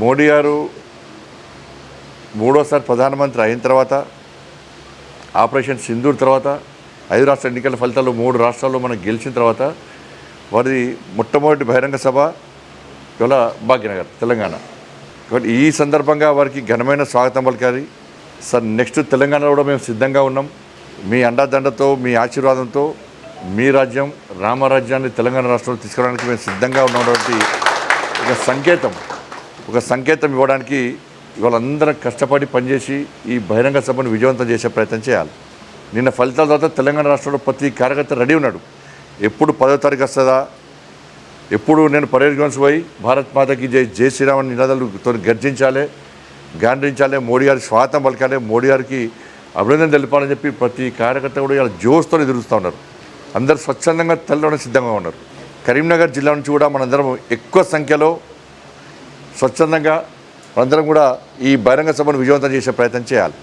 మోడీ గారు మూడోసారి ప్రధానమంత్రి అయిన తర్వాత, ఆపరేషన్ సింధూర్ తర్వాత, 5 రాష్ట్ర ఎన్నికల ఫలితాలు 3 రాష్ట్రాల్లో మనం గెలిచిన తర్వాత వారి మొట్టమొదటి బహిరంగ సభ ఇవాళ భాగ్యనగర్, తెలంగాణ. కాబట్టి ఈ సందర్భంగా వారికి ఘనమైన స్వాగతం పలికాలి. సార్, నెక్స్ట్ తెలంగాణలో కూడా మేము సిద్ధంగా ఉన్నాం. మీ అండదండతో, మీ ఆశీర్వాదంతో మీ రాజ్యం, రామరాజ్యాన్ని తెలంగాణ రాష్ట్రంలో తీసుకురావడానికి మేము సిద్ధంగా ఉన్నటువంటి ఒక సంకేతం ఇవ్వడానికి ఇవాళ అందరం కష్టపడి పనిచేసి ఈ బహిరంగ సభను విజయవంతం చేసే ప్రయత్నం చేయాలి. నిన్న ఫలితాల తర్వాత తెలంగాణ రాష్ట్రంలో ప్రతి కార్యకర్త రెడీ ఉన్నాడు. ఎప్పుడు 10వ తారీఖు వస్తుందా, ఎప్పుడు నేను పరేడ్ గ్రౌండ్స్ పోయి భారత్ మాతకి జై, జై శ్రీరామ్ నినాదాలతో గర్జించాలి, గాండ్రించాలి, మోడీ గారికి స్వాగతం పలకాలి, మోడీ గారికి అభినందన తెలిపాలని చెప్పి ప్రతి కార్యకర్త కూడా ఇలా జోష్తో ఎదురుస్తూ ఉన్నారు. అందరూ స్వచ్ఛందంగా తెల్లడం సిద్ధంగా ఉన్నారు. కరీంనగర్ జిల్లా నుంచి కూడా మనందరం ఎక్కువ సంఖ్యలో స్వచ్ఛందంగా అందరం కూడా ఈ బహిరంగ సభను విజయవంతం చేసే ప్రయత్నం చేయాలి.